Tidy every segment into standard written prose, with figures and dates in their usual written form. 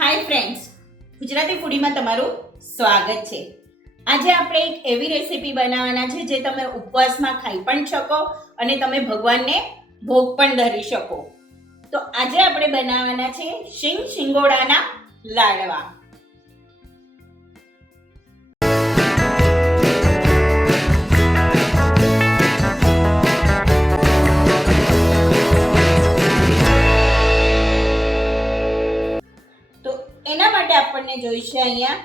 Hi friends, Gujarati ફૂડીમાં તમારું સ્વાગત છે। આજે આપણે એક એવી રેસીપી બનાવવાના છે જે તમે ઉપવાસમાં ખાઈ પણ શકો અને તમે ભગવાનને ભોગ પણ ધરી શકો। તો આજે આપણે બનાવવાના છે શિંગોડાના લાડવા। એના માટે આપણને જોઈશે અહીંયા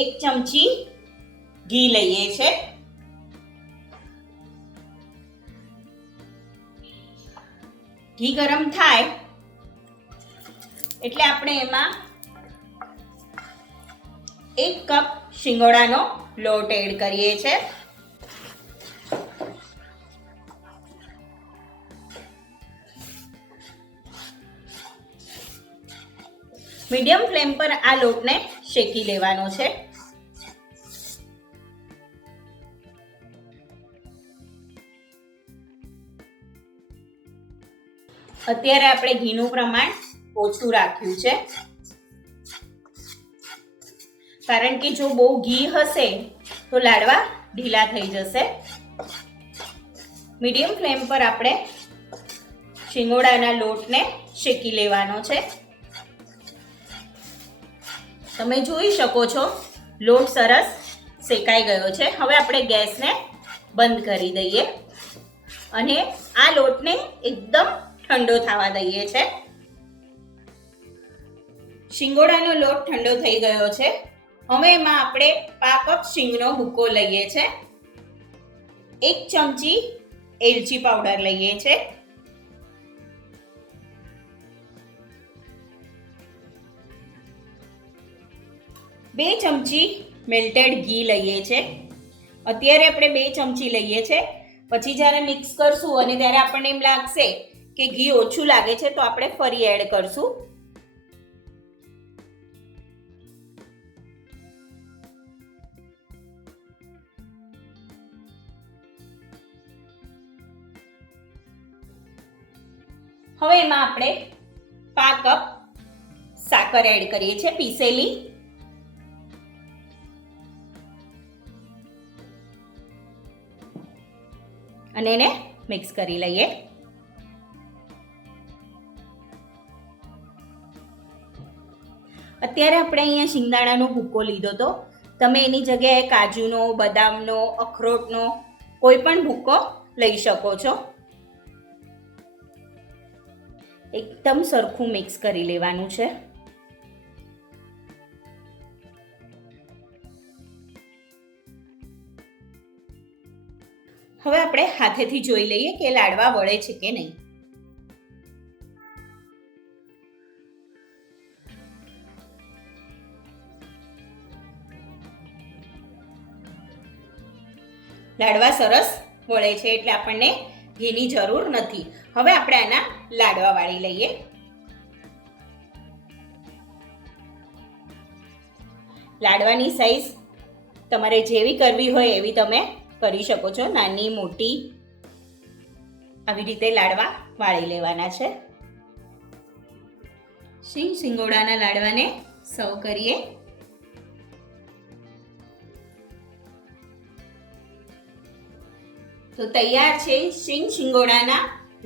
1 ચમચી ઘી લઈએ છે। ઘી ગરમ થાય એટલે આપણે એમાં 1 કપ શિંગોડાનો લોટ એડ કરીએ છે। મીડિયમ ફ્લેમ પર આ લોટને શેકી લેવાનો છે। અત્યારે આપણે ઘીનું પ્રમાણ ઓછું રાખ્યું છે, કારણ કે જો બહુ ઘી હશે તો લાડવા ઢીલા થઈ જશે। મીડિયમ ફ્લેમ પર આપણે શિંગોડાના લોટને શેકી લેવાનો છે। તમે જોઈ શકો છો લોટ સરસ શેકાઈ ગયો છે। હવે આપણે ગેસને બંધ કરી દઈએ અને આ લોટને એકદમ ઠંડો થવા દઈએ છે। શિંગોડાનો લોટ ઠંડો થઈ ગયો છે। હવે એમાં આપણે 1 કપ શીંગનો ભૂકો લઈએ છે, 1 ચમચી એલચી પાવડર લઈએ છે, 2 ચમચી મેલ્ટેડ ઘી લઈએ છે। અત્યારે આપણે 2 ચમચી લઈએ છે, પછી જ્યારે મિક્સ કરશું અને ત્યારે આપણને એમ લાગશે કે ઘી ઓછું લાગે છે તો આપણે ફરી એડ કરશું। હવે એમાં આપણે 5 કપ સાકર એડ કરીએ છીએ, પીસેલી। અને એને મિક્સ કરી લઈએ। અત્યારે આપણે અહીંયા શિંગદાણાનો ભૂકો લીધો તો તમે એની જગ્યાએ કાજુનો, બદામનો, અખરોટનો કોઈ પણ ભૂકો લઈ શકો છો। એકદમ સરખું મિક્સ કરી લેવાનું છે। હવે આપણે હાથેથી જોઈ લઈએ કે લાડવા વળે છે કે નહીં। લાડવા સરસ વળે છે એટલે આપણને ઘીની જરૂર નથી। હવે આપણે આના લાડવા વાળી લઈએ। લાડવાની સાઈઝ તમારે જેવી કરવી હોય એવી તમે કરી શકો છો, નાની મોટી આવી રીતે લાડવા વાળી લેવાના છે। શિંગોડાના લાડવાને સર્વ કરીએ। તો તૈયાર છે શિંગોડાના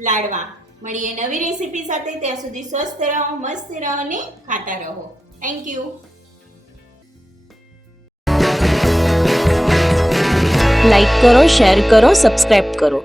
લાડવા। મળીએ નવી રેસીપી સાથે, ત્યાં સુધી સ્વસ્થ રહો, મસ્ત રહો અને ખાતા રહો। Thank you. લાઈક કરો, શેર કરો, સબસ્ક્રાઇબ કરો।